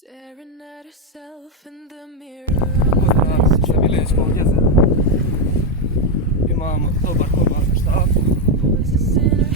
Staring at herself in the mirror. Pozdrav sa Bilećkog jezera. Imamo dobar komad štap. Voices in her